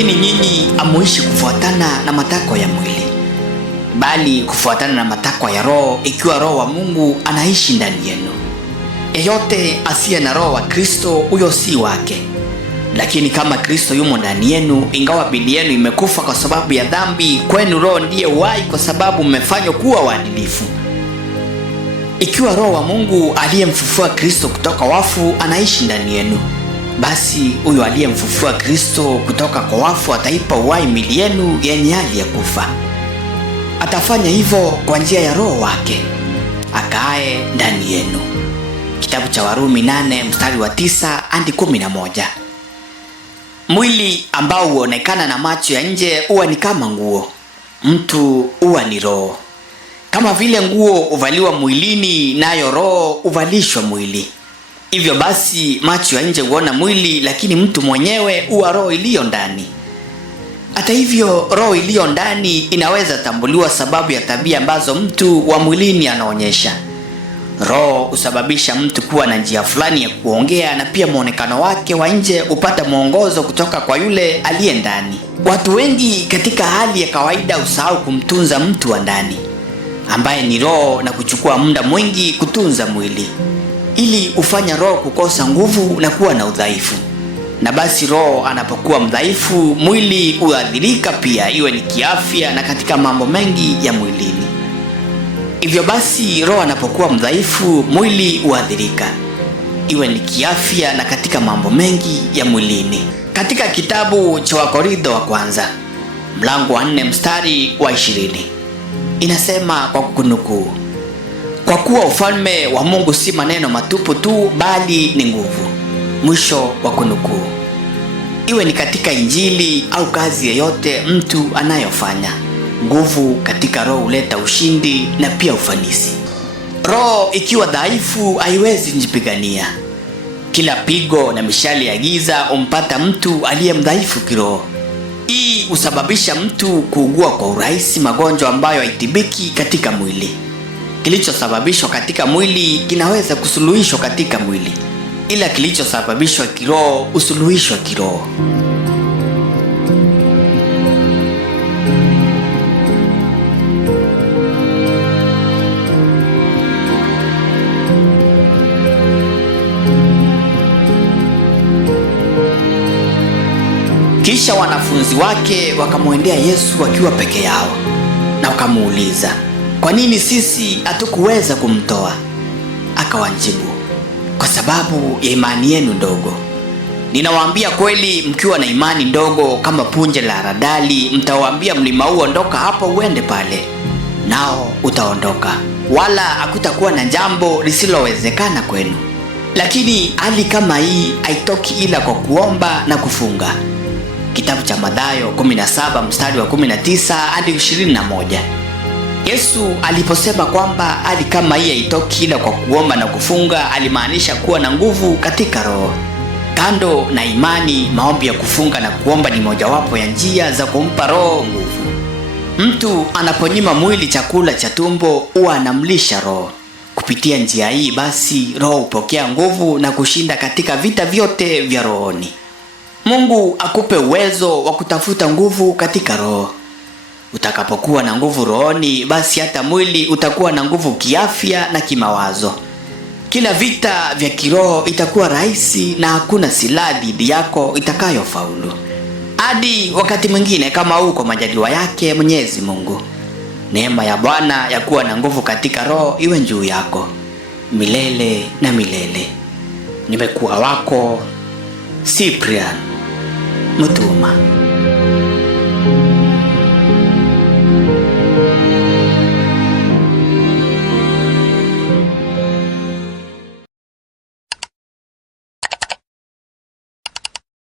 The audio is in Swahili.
Lakini nyinyi hamuishi kufuatana na matakwa ya mwili, bali kufuatana na matakwa ya Roho, ikiwa Roho wa Mungu anaishi ndani yenu. Yeyote asiye na Roho wa Kristo, huyo si wake. Lakini kama Kristo yumo ndani yenu, ingawa miili yenu imekufa kwa sababu ya dhambi, kwenu Roho ndiye uhai kwa sababu mmefanywa kuwa waadilifu. Ikiwa Roho wa Mungu aliyemfufua Kristo kutoka wafu anaishi ndani yenu, basi huyo aliyemfufua Kristo kutoka kwa wafu ataipa uhai miili yenu yenye hali ya kufa. Atafanya hivyo kwa njia ya Roho wake akae ndani yenu. Kitabu cha Warumi 8 mstari wa 9 hadi 11. Mwili ambao huonekana na macho ya nje huwa ni kama nguo. Mtu huwa ni roho. Kama vile nguo huvaliwa mwilini, nayo roho huvalishwa mwili. Hivyo basi macho ya nje huona mwili, lakini mtu mwenyewe huwa roho iliyo ndani. Hata hivyo, roho iliyo ndani inaweza tambuliwa sababu ya tabia ambazo mtu wa mwilini anaonyesha. Roho husababisha mtu kuwa na njia fulani ya kuongea, na pia muonekano wake wa nje hupata mwongozo kutoka kwa yule aliye ndani. Watu wengi katika hali ya kawaida husahau kumtunza mtu wa ndani ambaye ni roho, na kuchukua muda mwingi kutunza mwili. Ili hufanya roho kukosa nguvu na kuwa na udhaifu. Na basi roho anapokuwa mdhaifu, mwili huathirika pia, iwe ni kiafya na katika mambo mengi ya mwilini. Hivyo basi roho anapokuwa mdhaifu, mwili huathirika, iwe ni kiafya na katika mambo mengi ya mwilini. Katika kitabu cha Wakorintho wa kwanza mlango wa 4 mstari wa 20 inasema kwa kunukuu, kwa kuwa ufalme wa Mungu si maneno matupu tu, bali ni nguvu. Mwisho wa kunukuu. Iwe ni katika injili au kazi yoyote mtu anayofanya, nguvu katika roho huleta ushindi na pia ufanisi. Roho ikiwa dhaifu haiwezi kujipigania. Kila pigo na mishale ya giza humpata mtu aliye mdhaifu kiroho. Hii husababisha mtu kuugua kwa urahisi magonjwa ambayo haitibiki katika mwili. Kilichosababishwa katika mwili kinaweza kusuluhishwa katika mwili, ila kilichosababishwa kiroho husuluhishwa kiroho. Kisha wanafunzi wake wakamwendea Yesu wakiwa peke yao, na wakamuuliza, kwa nini sisi hatukuweza kumtoa? Akawajibu, kwa sababu ya imani yenu ndogo. Ninawaambia kweli, mkiwa na imani ndogo kama punje la haradali, mtawaambia mlima huu, ondoka hapo uende pale, nao utaondoka, wala hakutakuwa na jambo lisilowezekana kwenu. Lakini hali kama hii haitoki ila kwa kuomba na kufunga. Kitabu cha Mathayo 17 mstari wa 19 hadi 21. Yesu aliposema kwamba hali kama hii haitoki ila kwa kuomba na kufunga, alimaanisha kuwa na nguvu katika roho. Kando na imani, maombi ya kufunga na kuomba ni mojawapo ya njia za kumpa roho nguvu. Mtu anaponyima mwili chakula cha tumbo, huwa anamlisha roho. Kupitia njia hii basi roho hupokea nguvu na kushinda katika vita vyote vya rohoni. Mungu akupe uwezo wa kutafuta nguvu katika roho. Utakapokuwa na nguvu rohoni, basi hata mwili utakuwa na nguvu kiafya na kimawazo. Kila vita vya kiroho itakuwa rahisi na hakuna silaha dhidi yako itakayofaulu. Hadi wakati mwingine kama huu, kwa majaliwa yake Mwenyezi Mungu, neema ya Bwana ya kuwa na nguvu katika roho iwe juu yako milele na milele. Nimekuwa wako Cyprian Mutuma.